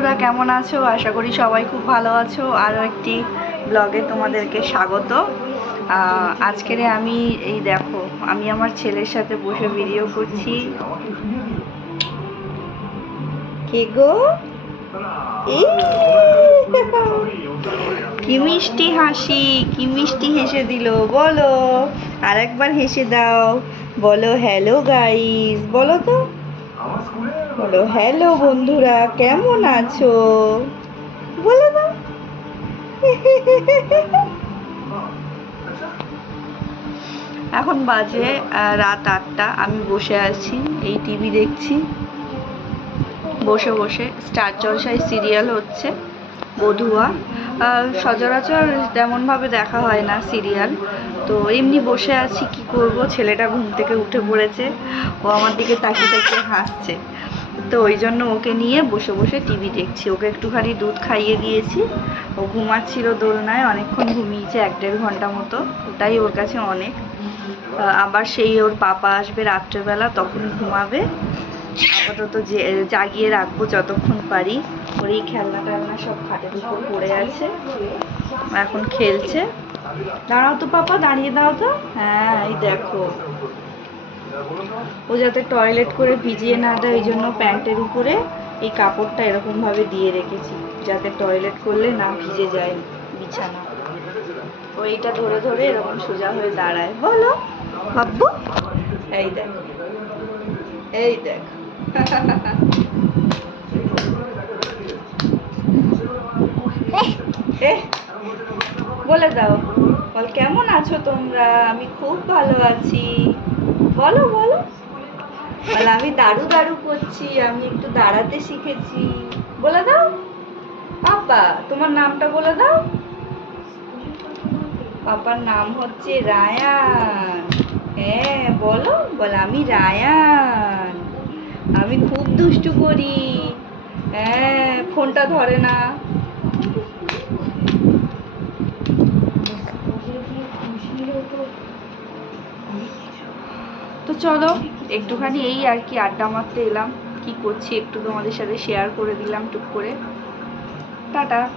বন্ধুরা, কেমন আছো? আশা করি সবাই খুব ভালো আছো। আরও একটি ব্লগে তোমাদেরকে স্বাগত। আজকের আমি, এই দেখো, আমি আমার ছেলের সাথে বসে ভিডিও করছি। কে গো? কি মিষ্টি হাসি, কি মিষ্টি হেসে দিল, বলো। আরেকবার হেসে দাও। বলো হ্যালো গাইস বলো তো। বলো হ্যালো বন্ধুরা, কেমন আছো? বলো না। এখন বাজে রাত আটটা। আমি বসে আছি, এই টিভি দেখছি। বসে বসে স্টার জলসায় সিরিয়াল হচ্ছে, বধুয়া। সচরাচর তেমনভাবে দেখা হয় না সিরিয়াল। তো এমনি বসে আছি, কি করব? ছেলেটা ঘুম থেকে উঠে পড়েছে। ও আমার দিকে তাকিয়ে তাকিয়ে হাসছে। তো ওই জন্য ওকে নিয়ে বসে বসে টিভি দেখছি। ওকে একটুখানি দুধ খাইয়ে দিয়েছি। ও ঘুমাচ্ছিল দোলনায়, অনেকক্ষণ ঘুমিয়েছে, এক দেড় ঘণ্টা মতো। ওটাই ওর কাছে অনেক। আবার সেই ওর পাপা আসবে রাত্রেবেলা, তখন ঘুমাবে। আপাতত জাগিয়ে রাখব যতক্ষণ পারি। ওর এই খেলনা টেলনা সব খাটের উপর পড়ে আছে। এখন খেলছে। দাঁড়াও তো পাপা, দাঁড়িয়ে দাও তো। হ্যাঁ এই দেখো। ও যাতে টয়লেট করে ভিজিয়ে না দেয়, ওই জন্য প্যান্টের উপরে এই কাপড়টা এরকম ভাবে দিয়ে রেখেছি। যাতে টয়লেট করলে না ভিজে যায় বিছানা। ও এইটা ধরে ধরে এরকম সোজা হয়ে দাঁড়ায়। বলো, ভাববো? এই দেখ। এই দেখ। বলে দাও, বল, কেমন আছো তোমরা? আমি খুব ভালো আছি। বলো বলো। বল, আমি দারু দারু করছি, আমি একটু দাঁড়াতে শিখেছি। বলে দাও। পাপা তোমার নামটা বলে দাও। পাপার নাম হচ্ছে রায়ান। হ্যাঁ বলো, বল, আমি রায়ান। আমি খুব দুষ্টু করি। হ্যাঁ ফোনটা ধরে না। তো চলো, একটুখানি এই আর কি আড্ডা মারতে এলাম। কি করছি একটু তোমাদের সাথে শেয়ার করে দিলাম, টুক করে। টাটা।